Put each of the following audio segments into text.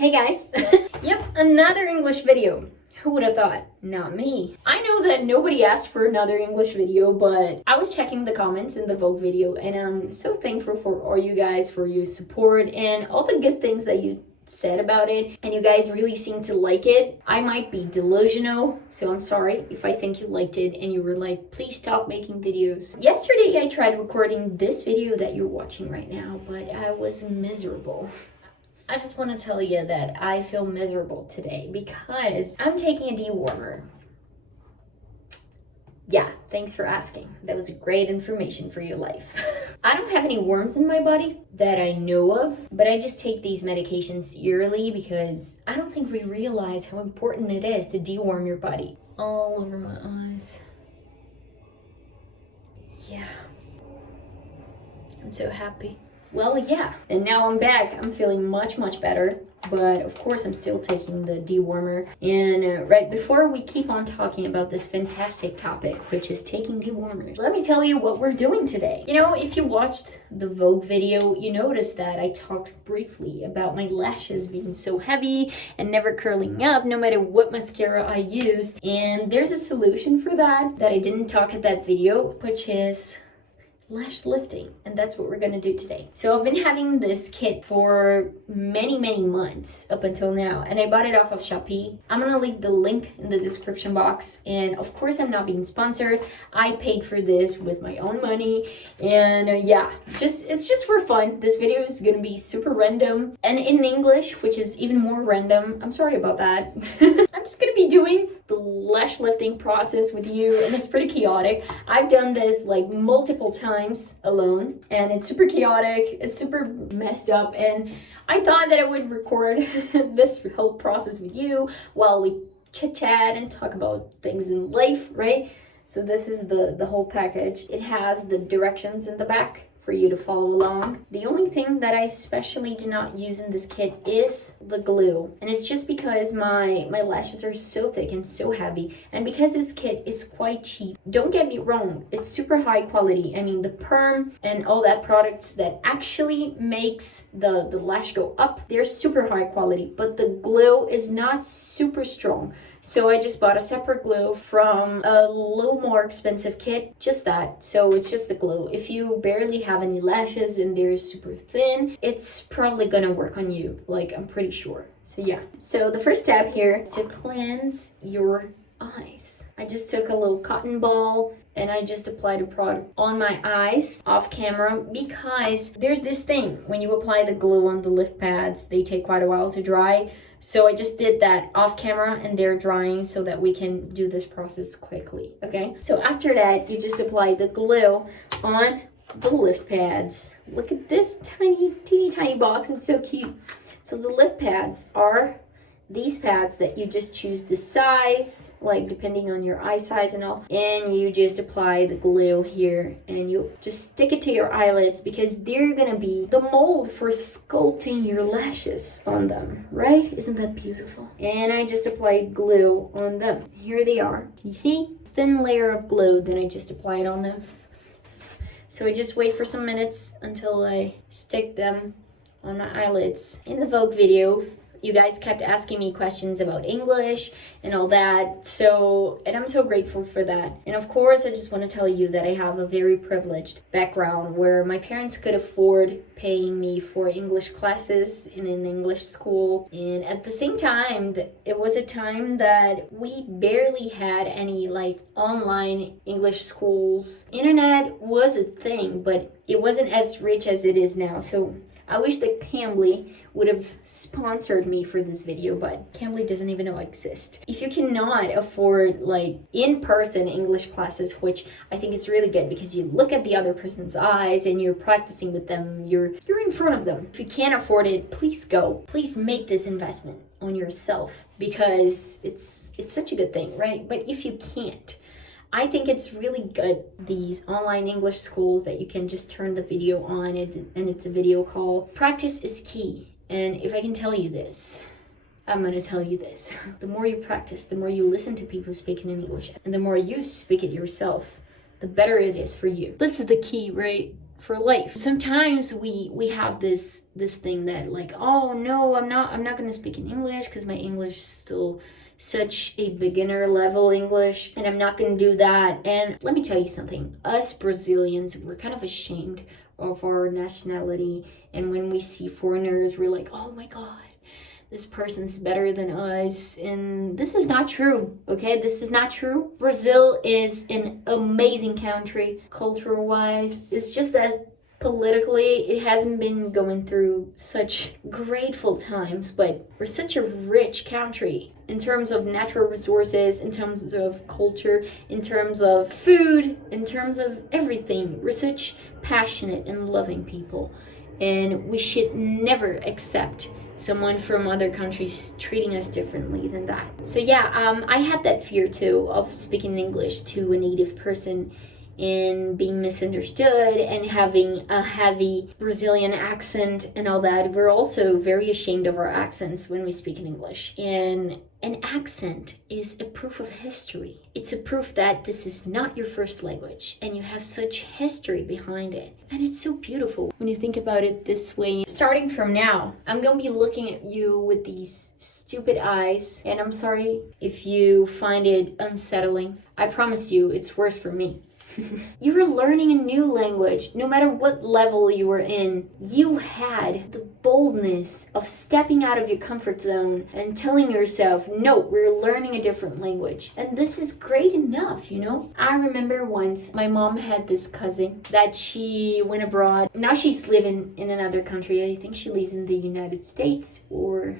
Hey guys! Yep, another English video. Who would have thought? Not me. I know that nobody asked for another English video, but I was checking the comments in the Vogue video and I'm so thankful for all you guys, for your support and all the good things that you said about it, and you guys really seem to like it. I might be delusional, so I'm sorry if I think you liked it and you were like, please stop making videos. Yesterday I tried recording this video that you're watching right now, but I was miserable. I just want to tell you that I feel miserable today because I'm taking a dewormer. Yeah, thanks for asking. That was great information for your life. I don't have any worms in my body that I know of, but I just take these medications yearly because I don't think we realize how important it is to deworm your body. All over my eyes. Yeah. I'm so happy. Well, yeah, and now I'm back. I'm feeling much better, but of course I'm still taking the dewormer. And right before we keep on talking about this fantastic topic, which is taking dewormers, let me tell you what we're doing today. You know, if you watched the Vogue video, you noticed that I talked briefly about my lashes being so heavy and never curling up no matter what mascara I use. And there's a solution for that I didn't talk at that video, which is lash lifting, and that's what we're gonna do today. So I've been having this kit for many months up until now, and I bought it off of Shopee. I'm gonna leave the link in the description box, and of course I'm not being sponsored. I paid for this with my own money, and yeah, it's just for fun. This video is gonna be super random and in English, which is even more random. I'm sorry about that. I'm just gonna be doing the lash lifting process with you, and it's pretty chaotic. I've done this like multiple times alone, and it's super chaotic, it's super messed up, and I thought that I would record this whole process with you while we chit chat and talk about things in life, right? So this is the whole package. It has the directions in the back for you to follow along. The only thing that I especially do not use in this kit is the glue, and it's just because my lashes are so thick and so heavy, and because this kit is quite cheap. Don't get me wrong, it's super high quality. I mean, the perm and all that products that actually makes the lash go up, they're super high quality, but the glue is not super strong. So I just bought a separate glue from a little more expensive kit, just that. So it's just the glue. If you barely have any lashes and they're super thin, it's probably gonna work on you, like I'm pretty sure. So yeah. So the first step here is to cleanse your eyes. I just took a little cotton ball and I just applied a product on my eyes off camera because there's this thing, when you apply the glue on the lift pads, they take quite a while to dry. So I just did that off camera and they're drying so that we can do this process quickly, okay? So after that, you just apply the glue on the lift pads. Look at this teeny tiny box, it's so cute. So the lift pads are these pads that you just choose the size, like depending on your eye size and all, and you just apply the glue here and you just stick it to your eyelids because they're gonna be the mold for sculpting your lashes on them, right? Isn't that beautiful? And I just applied glue on them. Here they are. Can you see? Thin layer of glue that I just applied on them. So I just wait for some minutes until I stick them on my eyelids. In the Vogue video, you guys kept asking me questions about English and all that, and I'm so grateful for that. And of course, I just want to tell you that I have a very privileged background where my parents could afford paying me for English classes in an English school. And at the same time, it was a time that we barely had any like online English schools. Internet was a thing, but it wasn't as rich as it is now. So I wish that Cambly would have sponsored me for this video, but Cambly doesn't even know I exist. If you cannot afford like in-person English classes, which I think is really good because you look at the other person's eyes and you're practicing with them, you're in front of them. If you can't afford it, please go. Please make this investment on yourself because it's such a good thing, right? But if you can't, I think it's really good, these online English schools that you can just turn the video on and it's a video call. Practice is key. And if I can tell you this, I'm going to tell you this. The more you practice, the more you listen to people speaking in English, and the more you speak it yourself, the better it is for you. This is the key, right? for life. Sometimes we have this thing that like, oh no, I'm not gonna speak in English because my English is still such a beginner level English, and I'm not gonna do that. And let me tell you something, us Brazilians, we're kind of ashamed of our nationality, and when we see foreigners, we're like, oh my god, this person's better than us. And this is not true, okay? This is not true. Brazil is an amazing country, cultural wise. It's just that politically, it hasn't been going through such grateful times, but we're such a rich country in terms of natural resources, in terms of culture, in terms of food, in terms of everything. We're such passionate and loving people, and we should never accept someone from other countries treating us differently than that. So yeah, I had that fear too of speaking English to a native person and being misunderstood and having a heavy Brazilian accent and all that. We're also very ashamed of our accents when we speak in English. And an accent is a proof of history. It's a proof that this is not your first language and you have such history behind it. And it's so beautiful when you think about it this way. Starting from now, I'm gonna be looking at you with these stupid eyes, and I'm sorry if you find it unsettling. I promise you, it's worse for me. You were learning a new language. No matter what level you were in, you had the boldness of stepping out of your comfort zone and telling yourself, no, we're learning a different language. And this is great enough, you know? I remember once my mom had this cousin that she went abroad. Now she's living in another country. I think she lives in the United States, or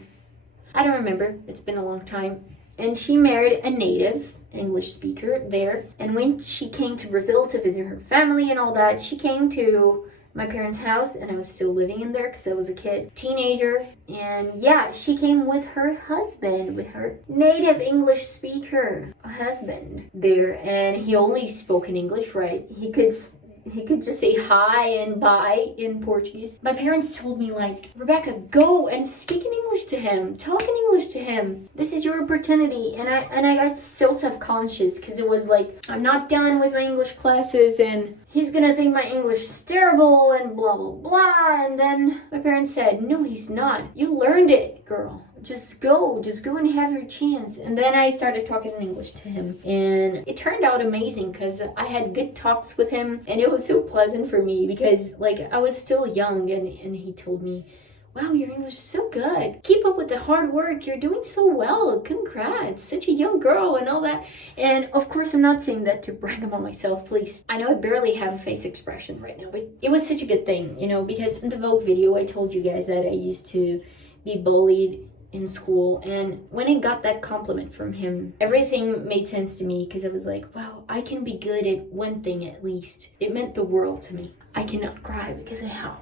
I don't remember. It's been a long time. And she married a native English speaker there. And when she came to Brazil to visit her family and all that, she came to my parents' house, and I was still living in there because I was a kid, teenager. And yeah, she came with her husband, with her native English speaker husband there. And he only spoke in English, right? He could just say hi and bye in Portuguese. My parents told me, like, Rebecca, go and speak in English to him. Talk in English to him. This is your opportunity. And I got so self-conscious because it was like, I'm not done with my English classes and he's gonna think my English is terrible and blah, blah, blah. And then my parents said, no, he's not. You learned it, girl. Just go and have your chance. And then I started talking in English to him, and it turned out amazing because I had good talks with him, and it was so pleasant for me because like I was still young, and he told me, wow, your English is so good. Keep up with the hard work. You're doing so well. Congrats. Such a young girl and all that. And of course, I'm not saying that to brag about myself, please. I know I barely have a face expression right now, but it was such a good thing, you know, because in the Vogue video, I told you guys that I used to be bullied in school, and when I got that compliment from him, everything made sense to me because I was like, wow, I can be good at one thing at least. It meant the world to me. I cannot cry because I have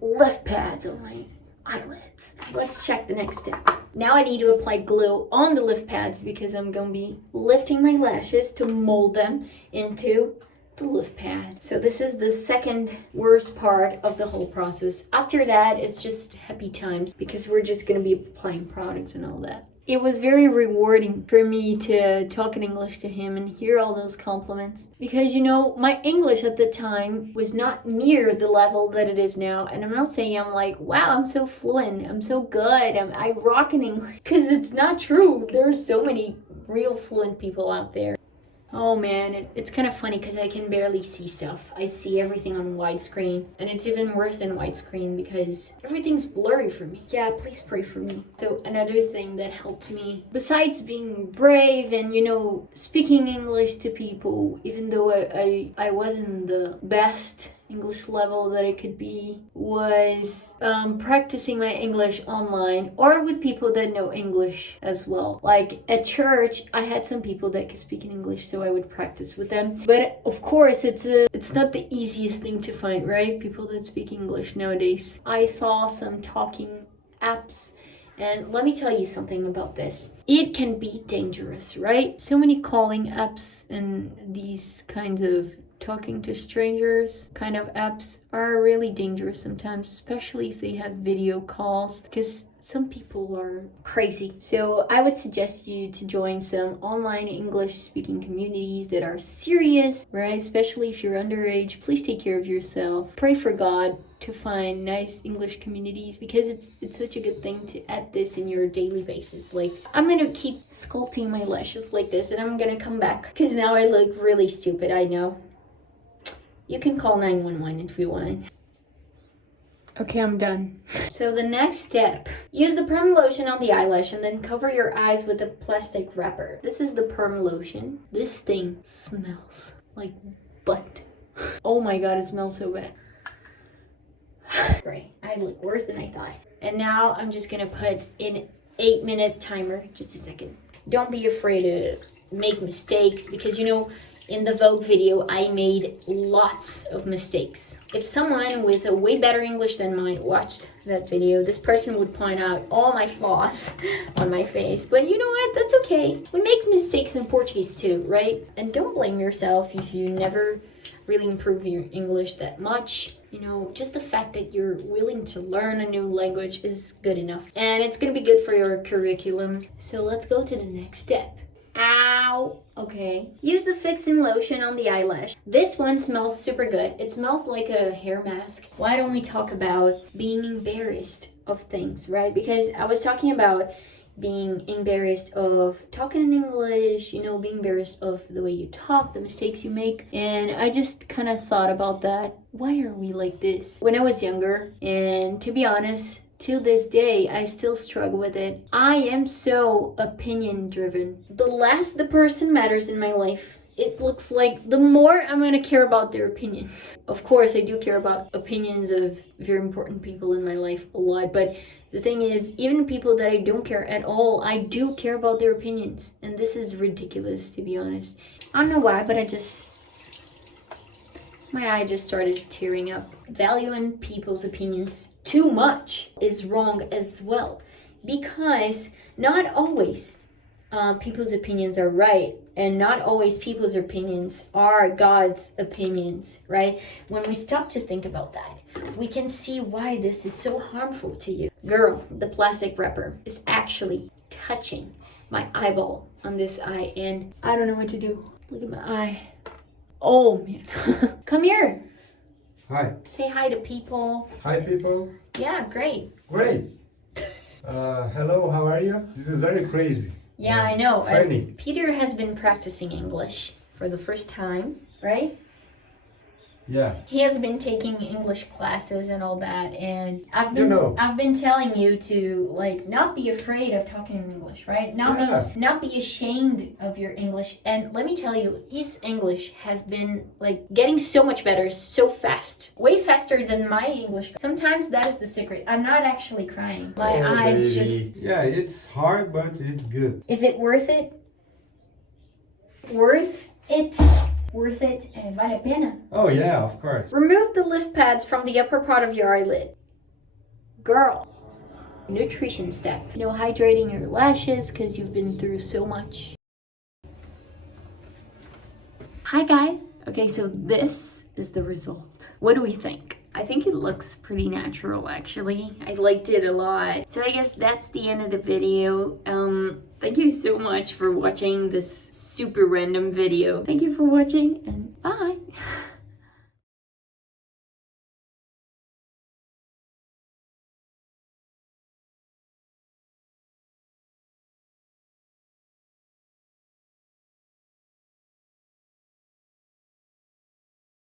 left pads on my eyelids. Let's check the next step. Now I need to apply glue on the lift pads because I'm gonna be lifting my lashes to mold them into the lift pad. So this is the second worst part of the whole process. After that, it's just happy times because we're just gonna be applying products and all that. It was very rewarding for me to talk in English to him and hear all those compliments because, you know, my English at the time was not near the level that it is now. And I'm not saying I'm like, wow, I'm so fluent, I'm so good, I rock in English, because it's not true. There are so many real fluent people out there. Oh man, it's kind of funny because I can barely see stuff. I see everything on widescreen, and it's even worse in widescreen because everything's blurry for me. Yeah, please pray for me. So another thing that helped me, besides being brave and, you know, speaking English to people, even though I wasn't the best English level that I could be, was practicing my English online or with people that know English as well. Like at church, I had some people that could speak in English, so I would practice with them. But of course, it's not the easiest thing to find, right? People that speak English nowadays. I saw some talking apps, and let me tell you something about this. It can be dangerous, right? So many calling apps and these kinds of talking to strangers kind of apps are really dangerous sometimes, especially if they have video calls, because some people are crazy. So I would suggest you to join some online English speaking communities that are serious, right? Especially if you're underage. Please take care of yourself. Pray for God to find nice English communities, because it's such a good thing to add this in your daily basis. Like, I'm gonna keep sculpting my lashes like this, and I'm gonna come back because now I look really stupid. I know. You can call 911 if you want. Okay, I'm done. So the next step, use the perm lotion on the eyelash and then cover your eyes with a plastic wrapper. This is the perm lotion. This thing smells like butt. Oh my god, it smells so bad. Great, I look worse than I thought. And now I'm just gonna put in 8-minute timer. Just a second. Don't be afraid to make mistakes, because you know, in the Vogue video, I made lots of mistakes. If someone with a way better English than mine watched that video, this person would point out all my flaws on my face. But you know what? That's okay. We make mistakes in Portuguese too, right? And don't blame yourself if you never really improve your English that much. You know, just the fact that you're willing to learn a new language is good enough. And it's gonna be good for your curriculum. So let's go to the next step. Ow! Okay. Use the fixing lotion on the eyelash. This one smells super good. It smells like a hair mask. Why don't we talk about being embarrassed of things, right? Because I was talking about being embarrassed of talking in English, you know, being embarrassed of the way you talk, the mistakes you make. And I just kind of thought about that. Why are we like this? When I was younger, and to be honest, till this day, I still struggle with it. I am so opinion driven. The less the person matters in my life, it looks like the more I'm gonna care about their opinions. Of course, I do care about opinions of very important people in my life a lot, but the thing is, even people that I don't care at all, I do care about their opinions. And this is ridiculous, to be honest. I don't know why, but my eye just started tearing up. Valuing people's opinions too much is wrong as well, because not always people's opinions are right, and not always people's opinions are God's opinions, right? When we stop to think about that, we can see why this is so harmful to you. Girl, the plastic wrapper is actually touching my eyeball on this eye, and I don't know what to do. Look at my eye. Oh man. Come here. Hi. Say hi to people. Hi, people. Yeah, great. Great. Hello, how are you? This is very crazy. Yeah, I know. Funny. Peter has been practicing English for the first time, right? Yeah. He has been taking English classes and all that, and I've been telling you to like not be afraid of talking in English, right? Not be ashamed of your English. And let me tell you, his English has been like getting so much better, so fast, way faster than my English. Sometimes that is the secret. I'm not actually crying. My eyes just. Yeah, it's hard, but it's good. Is it worth it? Worth it? Worth it? Vale a pena? Oh yeah, of course. Remove the lift pads from the upper part of your eyelid. Girl. Nutrition step. You know, hydrating your lashes because you've been through so much. Hi guys. Okay, so this is the result. What do we think? I think it looks pretty natural actually. I liked it a lot. So I guess that's the end of the video. Thank you so much for watching this super random video. Thank you for watching and bye.